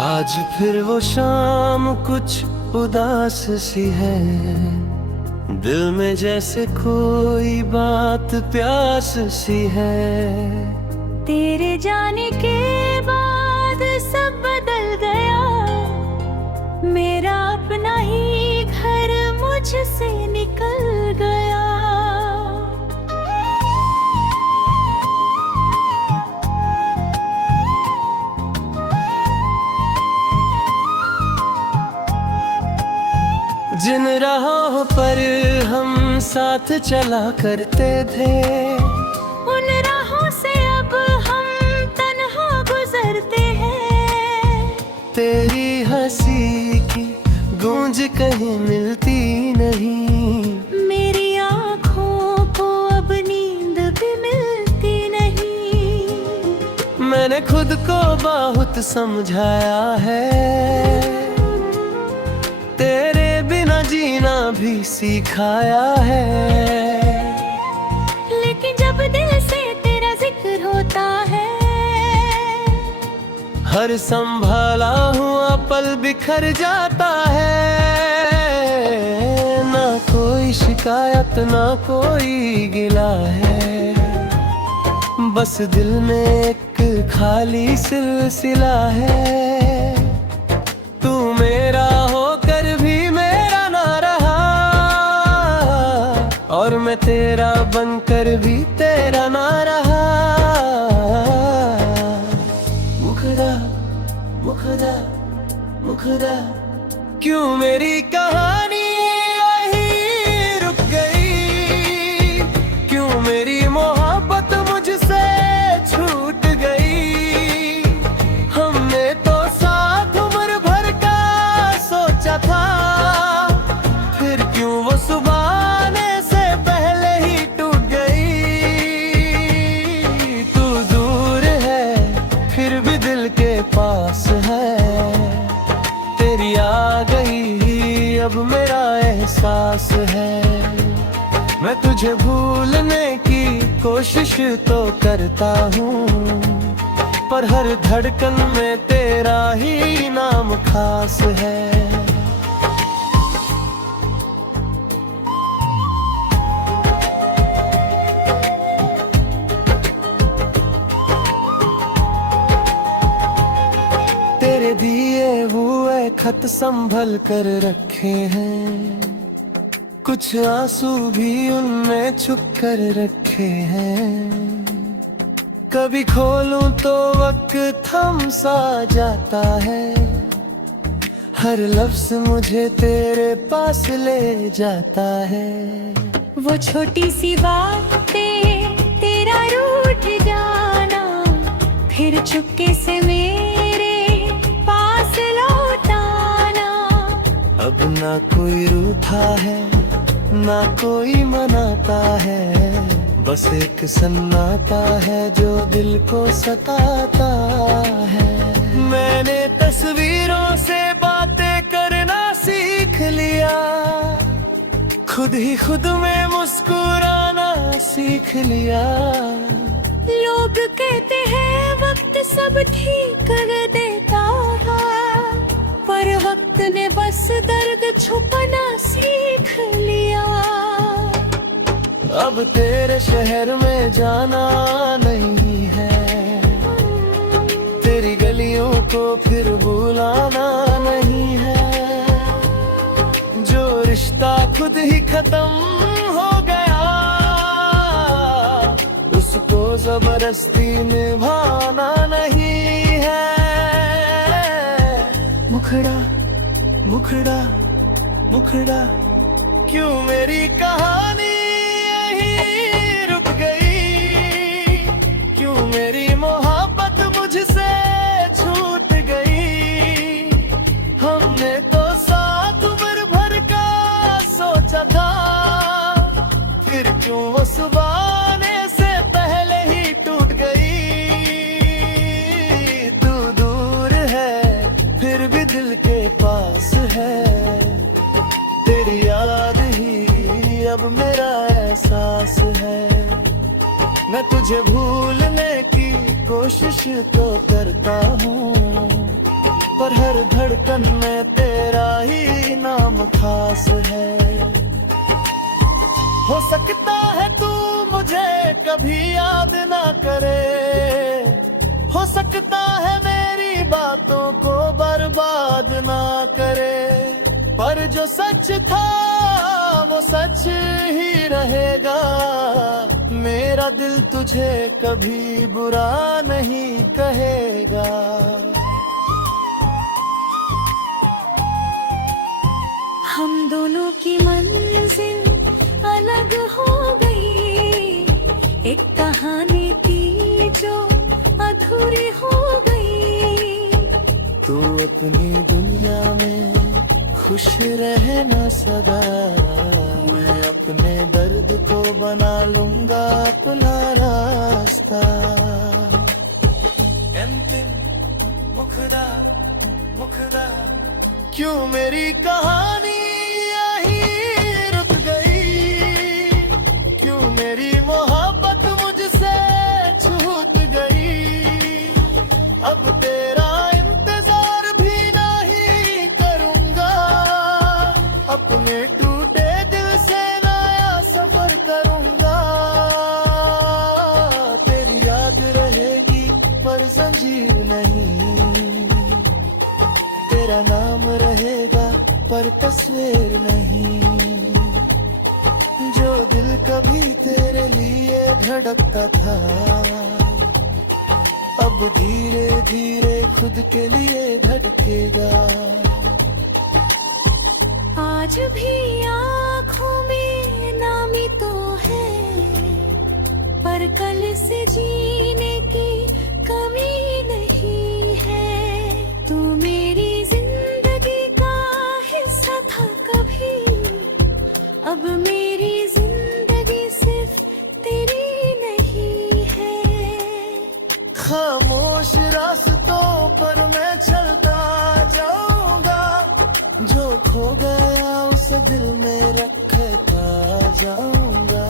आज फिर वो शाम कुछ उदास सी है, दिल में जैसे कोई बात प्यास सी है। तेरे जाने के बाद सब बदल गया, मेरा अपना ही घर मुझसे निकल गया। जिन राहों पर हम साथ चला करते थे, उन राहों से अब हम तन्हा गुजरते हैं। तेरी हंसी की गूंज कहीं मिलती नहीं, मेरी आँखों को अब नींद भी मिलती नहीं। मैंने खुद को बहुत समझाया है, तेरे बिना जीना भी सिखाया है। लेकिन जब दिल से तेरा जिक्र होता है, हर संभाला हुआ पल बिखर जाता है। ना कोई शिकायत ना कोई गिला है, बस दिल में एक खाली सिलसिला है। तू मेरा होकर भी मेरा ना रहा, और मैं तेरा बनकर भी तेरा ना रहा। मुखड़ा मुखड़ा मुखड़ा, क्यों मेरी कहानी यहीं रुक गई? क्यों मेरी मोहब्बत मुझसे छूट गई? हमने तो साथ उम्र भर का सोचा था, फिर क्यों वो सुबह आने से पहले ही टूट गई? तू दूर है फिर भी दिल के पास है, तेरी आ गई अब मेरा एहसास है। मैं तुझे भूलने की कोशिश तो करता हूँ, पर हर धड़कन में तेरा ही नाम खास है। तेरे दिए हुए खत संभल कर रखे हैं, कुछ आंसू भी उनमें छुप कर रखे हैं। कभी खोलूं तो वक्त थम सा जाता है, हर लफ्ज मुझे तेरे पास ले जाता है। वो छोटी सी बातें, तेरा रूठ जाना, फिर चुपके से मेरे पास लौटाना। अब ना कोई रूठा है ना कोई मनाता है, बस एक सन्नाटा है जो दिल को सताता है। मैंने तस्वीरों से बातें करना सीख लिया, खुद ही खुद में मुस्कुराना सीख लिया। लोग कहते हैं वक्त सब ठीक कर देता है, पर वक्त ने बस दर्द छुपाना सीख लिया। अब तेरे शहर में जाना नहीं है, तेरी गलियों को फिर बुलाना नहीं है। जो रिश्ता खुद ही खत्म हो गया, उसको जबरदस्ती निभाना नहीं है। मुखड़ा मुखड़ा मुखड़ा, क्यों मेरी कहानी यहीं रुक गई? क्यों मेरी मोहब्बत मुझसे छूट गई? हमने तो साथ उम्र भर का सोचा था, फिर क्यों वो सुबह आने से पहले ही टूट गई? तू दूर है फिर भी दिल के पास है, तेरी याद ही अब मेरा एहसास है। मैं तुझे भूलने की कोशिश तो करता हूँ, पर हर धड़कन में तेरा ही नाम खास है। हो सकता है तू मुझे कभी याद ना करे, हो सकता है मेरी बातों को बर्बाद ना करे, पर जो सच था वो सच ही रहेगा। मेरा दिल तुझे कभी बुरा नहीं कहेगा। हम दोनों की मंजिल अलग हो गई, एक कहानी थी जो अधूरी हो गई। तू अपनी दुनिया में खुश रहना सदा, मैं अपने दर्द को बना लूंगा अपना रास्ता। मुखदा मुखदा क्यों मेरी कहानी यहीं रुक गई, क्यों मेरी मोहब्बत मुझसे छूट गई। अब तेरा इंतजार भी नहीं करूंगा, अपने टूटे दिल से नया सफर करूंगा। तेरी याद रहेगी पर जंजीर नहीं, तेरा नाम रहेगा पर तस्वीर नहीं। जो दिल कभी तेरे लिए धड़कता था, अब धीरे धीरे खुद के लिए धड़केगा। आज भी आँखों में नामी तो है, पर कल से जीने की कमी नहीं है। तू मेरी जिंदगी का हिस्सा था कभी, अब मेरी जिंदगी सिर्फ तेरी नहीं है। खामोश रास्तों पर मैं चलता जाऊंगा, जो खो गया उसे दिल में रखता जाऊंगा।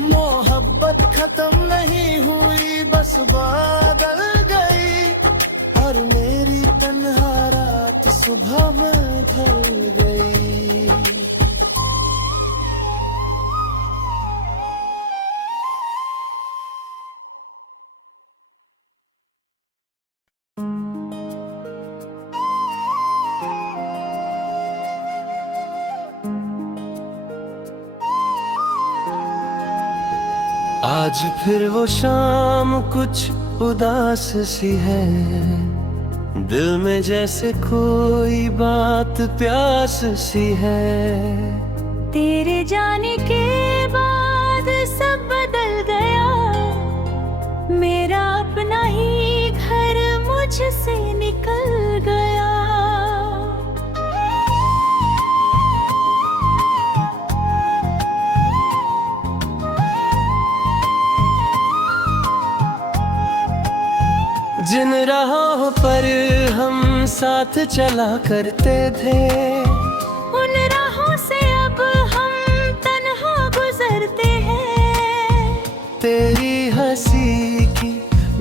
मोहब्बत खत्म नहीं हुई, बस बादल गई, और मेरी तन्हा रात सुबह में ढल गई। आज फिर वो शाम कुछ उदास सी है, दिल में जैसे कोई बात प्यास सी है। तेरे जाने के बाद सब बदल गया, मेरा अपना ही घर मुझसे निकल गया। जिन राहों पर हम साथ चला करते थे, उन राहों से अब हम तन्हा गुजरते हैं। तेरी हंसी की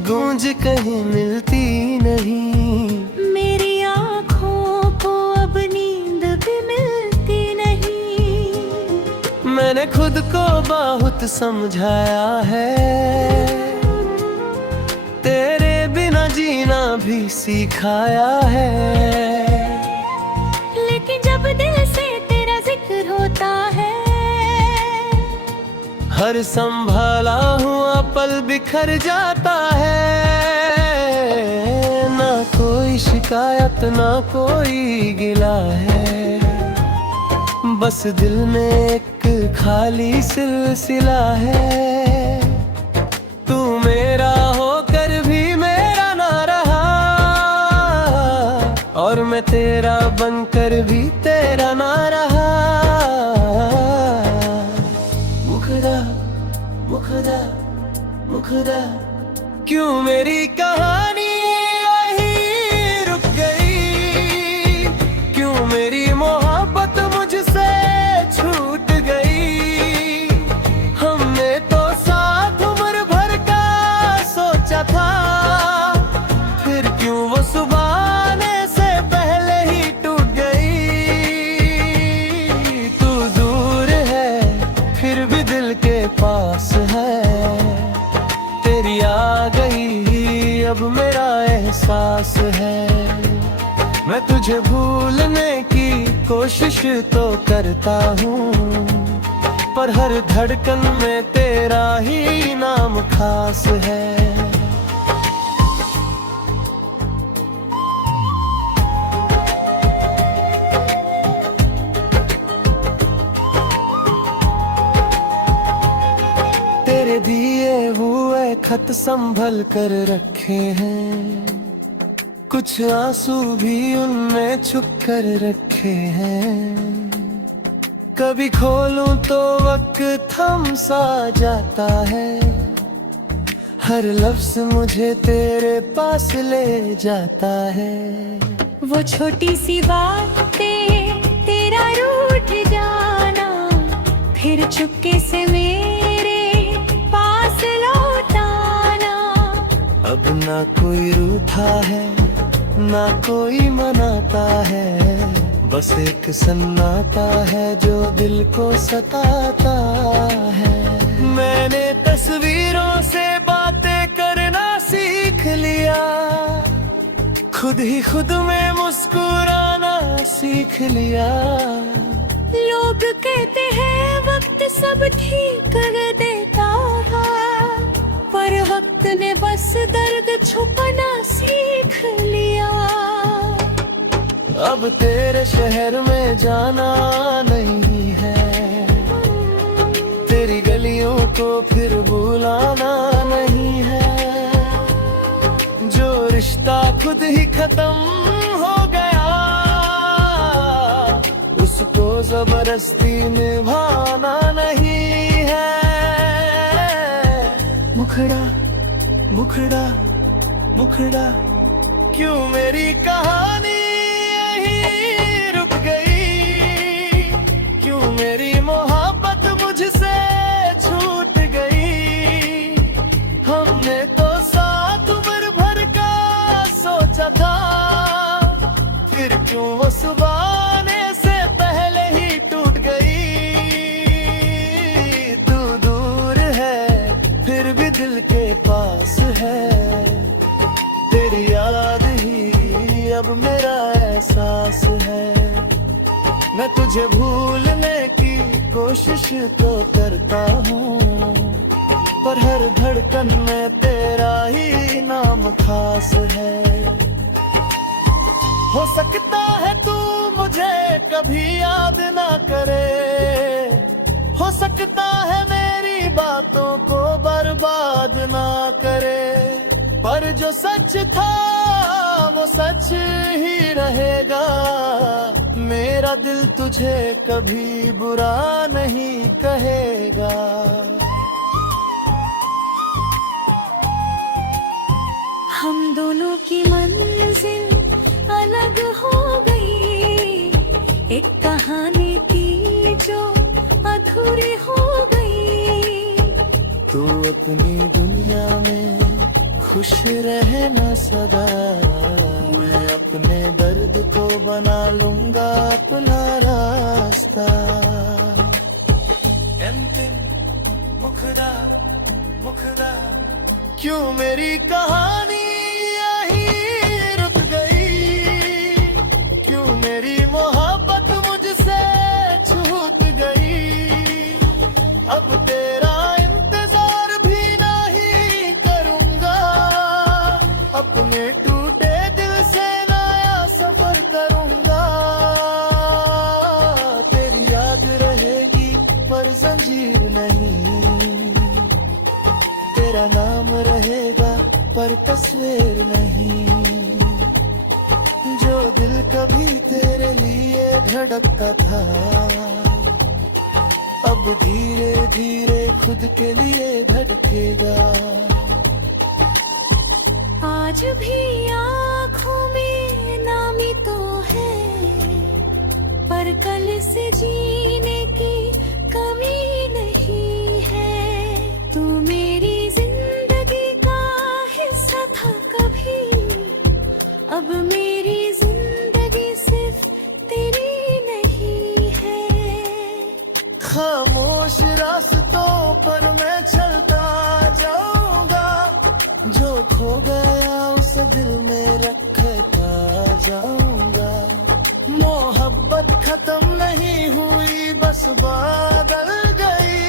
गूंज कहीं मिलती नहीं, मेरी आँखों को अब नींद भी मिलती नहीं। मैंने खुद को बहुत समझाया है, तेरे बिना जीना भी सिखाया है। लेकिन जब दिल से तेरा जिक्र होता है, हर संभाला हुआ पल बिखर जाता है। ना कोई शिकायत ना कोई गिला है, बस दिल में एक खाली सिलसिला है। तू मेरा होकर भी मेरा ना रहा, और मैं तेरा बनकर भी तेरा ना रहा। मुखदा मुखदा मुखदा क्यों मेरी कहानी यहीं रुक गई, क्यों मेरी मोहब्बत मुझसे छूट गई। हमने तो साथ उम्र भर का सोचा था, फिर क्यों वो सुबह आने से अब मेरा एहसास है। मैं तुझे भूलने की कोशिश तो करता हूँ, पर हर धड़कन में तेरा ही नाम खास है। तेरे दिए हुए खत संभल कर रखे हैं, कुछ आंसू भी उनमें छुप कर रखे हैं। कभी खोलूं तो वक्त थम सा जाता है, हर लफ्ज मुझे तेरे पास ले जाता है। वो छोटी सी बातें, तेरा रूठ जाना, फिर चुपके से मेरे पास लौटाना। अब ना कोई रूठा है, ना कोई मनाता है, बस एक सन्नाटा है जो दिल को सताता है। मैंने तस्वीरों से बातें करना सीख लिया, खुद ही खुद में मुस्कुराना सीख लिया। लोग कहते हैं वक्त सब ठीक कर देता है, पर वक्त ने बस दर्द छुपाना सीख लिया। अब तेरे शहर में जाना नहीं है, तेरी गलियों को फिर बुलाना नहीं है। जो रिश्ता खुद ही खत्म हो गया, उसको जबरदस्ती निभाना नहीं है। मुखड़ा मुखड़ा मुखड़ा, क्यों मेरी कहानी यहीं रुक गई, क्यों मेरी मोहब्बत मुझसे छूट गई। हमने तो साथ उम्र भर का सोचा था, फिर क्यों वो सुबह आने से पहले ही टूट गई। तू दूर है फिर भी दिल के पास है, तेरी याद ही अब मेरा एहसास है। मैं तुझे भूलने की कोशिश तो करता हूँ, पर हर धड़कन में तेरा ही नाम खास है। हो सकता है तू मुझे कभी याद ना करे, हो सकता है मेरी बातों को बर्बाद ना करे, पर जो सच था वो सच ही रहेगा। मेरा दिल तुझे कभी बुरा नहीं कहेगा। हम दोनों की मंजिल अलग हो गई, एक कहानी थी जो अधूरी हो गई। तू अपनी दुनिया में खुश रहना सदा, मैं अपने दर्द को बना लूंगा अपना रास्ता। मुखड़ा मुखड़ा, क्यों मेरी कहानी यहीं रुक गई, क्यों मेरी मोहब्बत मुझसे छूट गई। अब तेरा इंतजार भी नहीं करूंगा, अपने टूटे दिल से नया सफर करूंगा। तेरी याद रहेगी पर जंजीर नहीं, तेरा नाम रहेगा पर तस्वीर नहीं। जो दिल कभी तेरे लिए धड़कता था, अब धीरे धीरे खुद के लिए धड़केगा। आज भी आँखों में नामी तो है, पर कल से जीने की कमी नहीं है। तू मेरी जिंदगी का हिस्सा था कभी, अब मेरी जिंदगी सिर्फ तेरी नहीं है। खामोश रास्तों पर मैं चलता जाऊंगा, जो खो गया जाऊंगा। मोहब्बत खत्म नहीं हुई, बस बादल गई,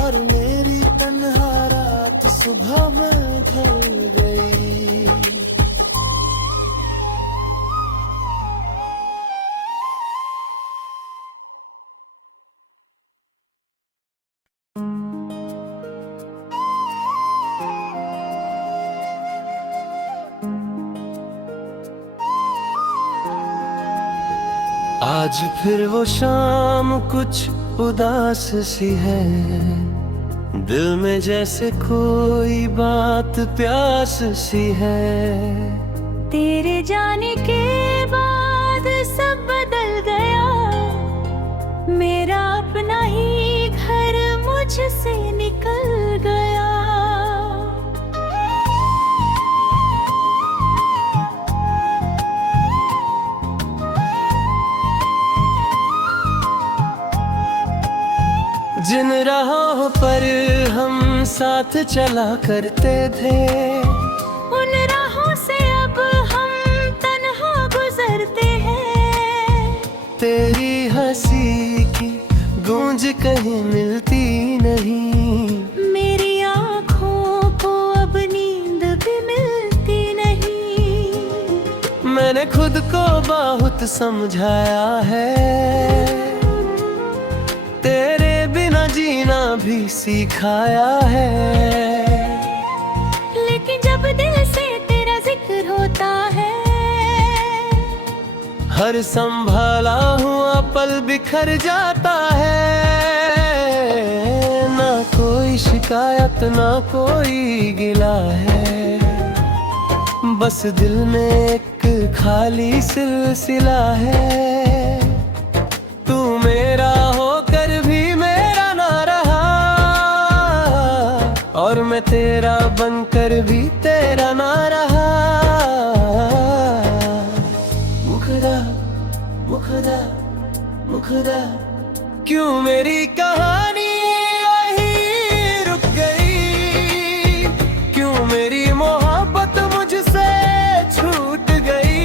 और मेरी तन्हा रात सुबह में ढल गई। आज फिर वो शाम कुछ उदास सी है, दिल में जैसे कोई बात प्यास सी है। तेरे जाने के बाद सब बदल गया, मेरा अपना ही घर मुझसे निकल गया। जिन राहों पर हम साथ चला करते थे, उन राहों से अब हम तन्हा गुजरते हैं। तेरी हंसी की गूंज कहीं मिलती नहीं, मेरी आँखों को अब नींद भी मिलती नहीं। मैंने खुद को बहुत समझाया है, तेरे बिना जीना भी सिखाया है। लेकिन जब दिल से तेरा जिक्र होता है, हर संभाला हुआ पल बिखर जाता है। ना कोई शिकायत ना कोई गिला है, बस दिल में एक खाली सिलसिला है। तू मेरा होकर भी मेरा ना रहा, और मैं तेरा बनकर भी तेरा ना रहा। मुखदा मुखदा मुखदा, क्यों मेरी कहानी यहीं रुक गई, क्यों मेरी मोहब्बत मुझसे छूट गई।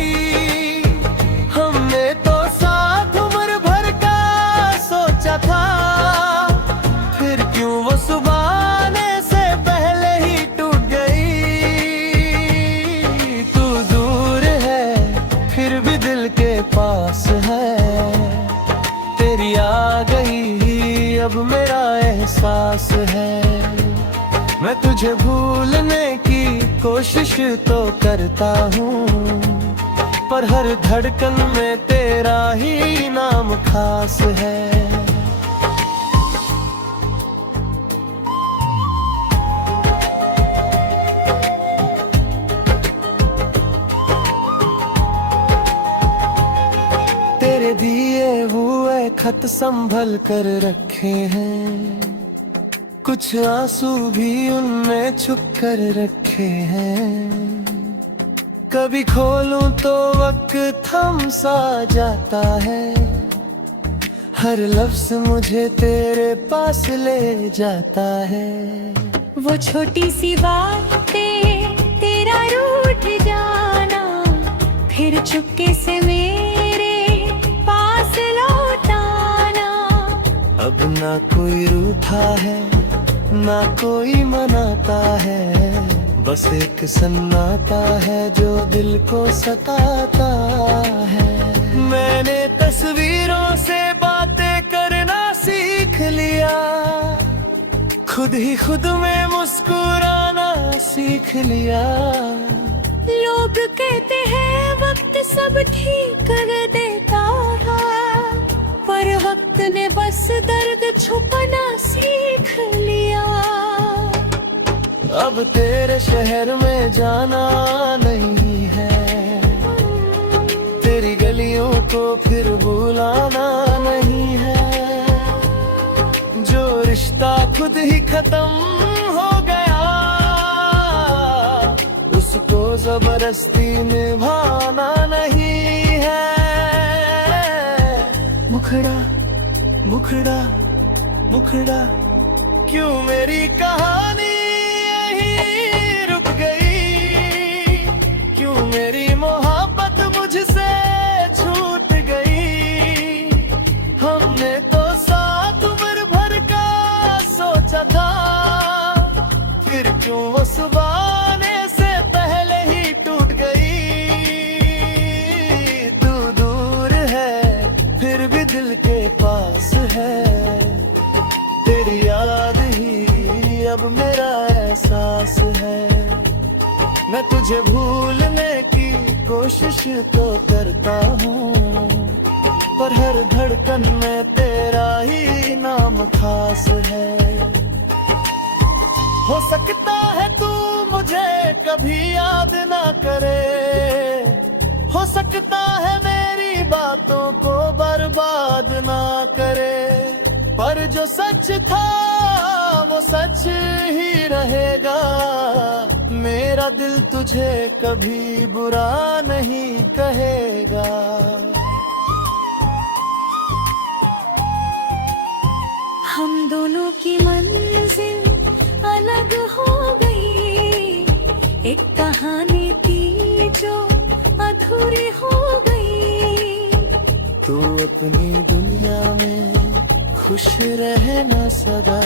हमने तो साथ उम्र भर का सोचा था, फिर क्यों वो सुबह आने से पहले ही टूट गई। तू दूर है फिर भी दिल के पास है, तेरी आ गई अब मेरा एहसास है। मैं तुझे भूलने की कोशिश तो करता हूँ, पर हर धड़कन में तेरा ही नाम खास है। तेरे दिए हुए खत संभल कर रखे हैं, कुछ आंसू भी उनमें छुप कर रखे हैं। कभी खोलूं तो वक्त थम सा जाता है, हर लफ्ज मुझे तेरे पास ले जाता है। वो छोटी सी बातें, तेरा रूठ जाना, फिर चुपके से मेरे पास लौटाना। अब ना कोई रूठा है ना कोई मनाता है, बस एक सन्नाटा है जो दिल को सताता है। मैंने तस्वीरों से बातें करना सीख लिया, खुद ही खुद में मुस्कुराना सीख लिया। लोग कहते हैं वक्त सब ठीक कर देता है, पर वक्त ने बस दर्द छुपाना सीख लिया। अब तेरे शहर में जाना नहीं है, तेरी गलियों को फिर बुलाना नहीं है। जो रिश्ता खुद ही खत्म हो गया, उसको जबरदस्ती निभाना नहीं है। मुखड़ा मुखड़ा मुखड़ा, क्यों मेरी कहानी यहीं रुक गई, क्यों मेरी मोहब्बत मुझसे फिर क्यों वो सुबह आने से पहले ही टूट गई। तू दूर है फिर भी दिल के पास है, तेरी याद ही अब मेरा एहसास है। मैं तुझे भूलने की कोशिश तो करता हूँ, पर हर धड़कन में तेरा ही नाम खास है। हो सकता है तू मुझे कभी याद ना करे, हो सकता है मेरी बातों को बर्बाद ना करे, पर जो सच था वो सच ही रहेगा। मेरा दिल तुझे कभी बुरा नहीं कहेगा। हम दोनों की मंजिल अलग हो गई, एक कहानी थी जो अधूरी हो गई। तू अपनी दुनिया में खुश रहना सदा,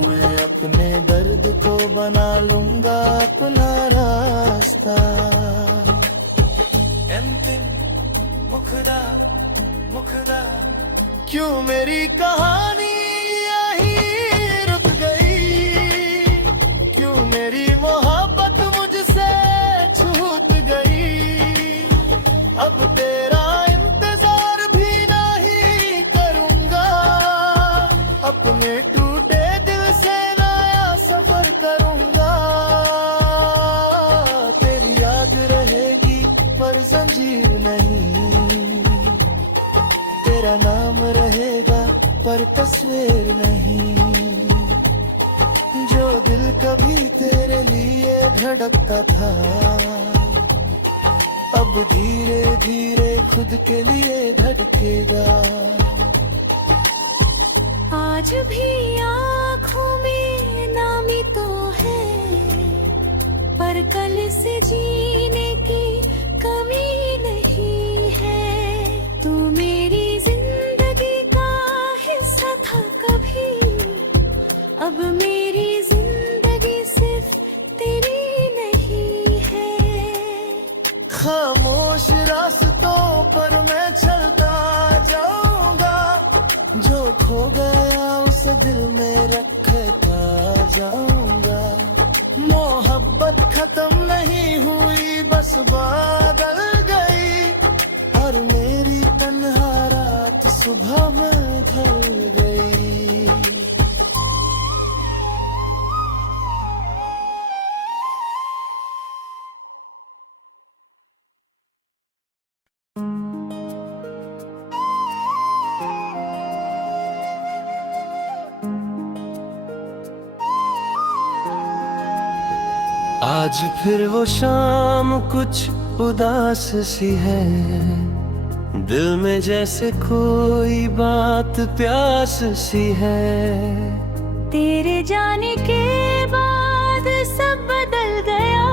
मैं अपने दर्द को बना लूंगा अपना रास्ता। अंतिम मुखदा मुखदा क्यों मेरी कहानी यहीं रुक गई, क्यों मेरी मोहब्बत मुझसे छूट गई। अब तेरा इंतजार भी नहीं करूंगा, अपने टूटे दिल से नया सफर करूंगा। तेरी याद रहेगी पर जंजीर नहीं, तेरा नाम रहेगा पर तस्वीर नहीं। जो दिल कभी तेरे लिए धड़कता था, अब धीरे धीरे खुद के लिए धड़केगा। आज भी आँखों में नामी तो है, पर कल से जीने की कमी नहीं है। तू मेरी जिंदगी का हिस्सा था कभी, अब मेरी जिंदगी सिर्फ तेरी नहीं है। खामोश रास्तों पर मैं चलता जाऊंगा, जो खो गया उसे दिल में रखता जाऊंगा। मोहब्बत खत्म नहीं हुई बस बादल गई, और मेरी तन्हा रात सुबह में ढल गई। आज फिर वो शाम कुछ उदास सी है, दिल में जैसे कोई बात प्यास सी है। तेरे जाने के बाद सब बदल गया,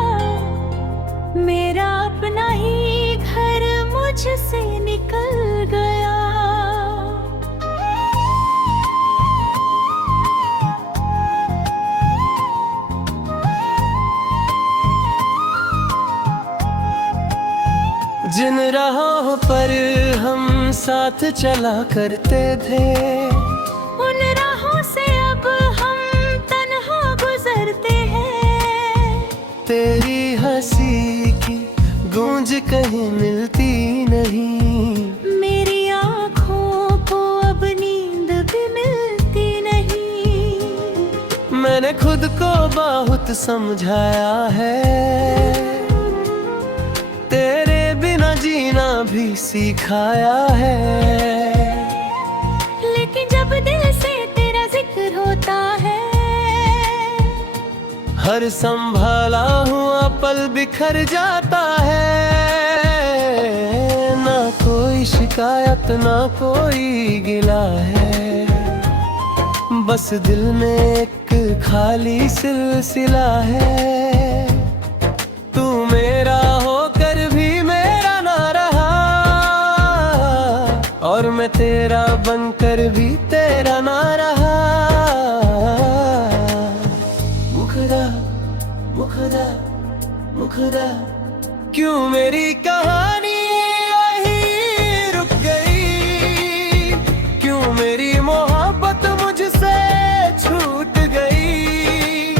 मेरा अपना ही घर मुझसे निकल गया। जिन राहों पर हम साथ चला करते थे, उन राहों से अब हम तन्हा गुजरते हैं। तेरी हंसी की गूंज कहीं मिलती नहीं, मेरी आँखों को अब नींद भी मिलती नहीं। मैंने खुद को बहुत समझाया है, तेरे बिना जीना भी सिखाया है। लेकिन जब दिल से तेरा जिक्र होता है, हर संभाला हुआ पल बिखर जाता है। ना कोई शिकायत ना कोई गिला है, बस दिल में एक खाली सिलसिला है। तू मेरा होकर भी मेरा ना रहा, और मैं तेरा बनकर भी तेरा ना रहा। मुखदा खुदा क्यों मेरी कहानी यहीं रुक गई, क्यों मेरी मोहब्बत मुझसे छूट गई।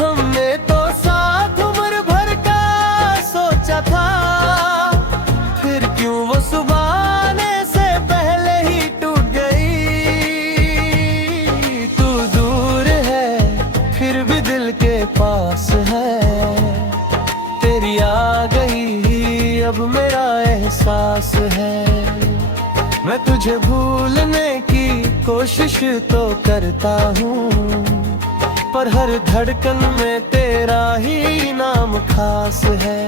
हमने तो साथ उम्र भर का सोचा था, फिर क्यों वो सुबह आने से पहले ही टूट गई। तू दूर है फिर भी दिल के पास है, तेरी आ गई अब मेरा एहसास है। मैं तुझे भूलने की कोशिश तो करता हूँ, पर हर धड़कन में तेरा ही नाम खास है।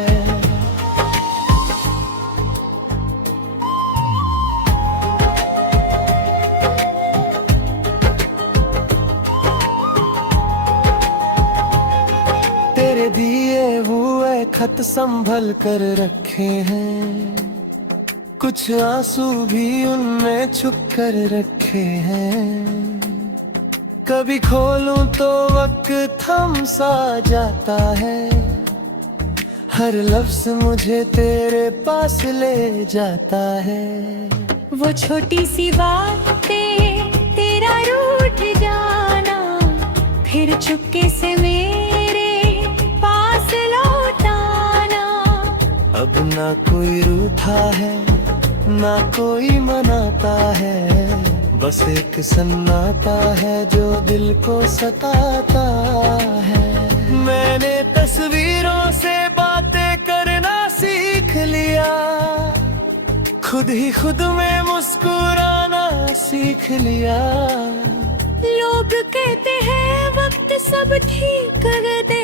तेरे दिए हुए खत संभल कर रखे हैं, कुछ आंसू भी उनमें छुप कर रखे हैं। कभी खोलूं तो वक्त थम सा जाता है, हर लफ्ज मुझे तेरे पास ले जाता है। वो छोटी सी बातें तेरा रूठ जाना, फिर चुपके से मेरे पास लौटाना। अब ना कोई रूठा है ना कोई मनाता है, बस एक सन्नाटा है जो दिल को सताता है। मैंने तस्वीरों से बातें करना सीख लिया, खुद ही खुद में मुस्कुराना सीख लिया। लोग कहते हैं वक्त सब ठीक कर दे,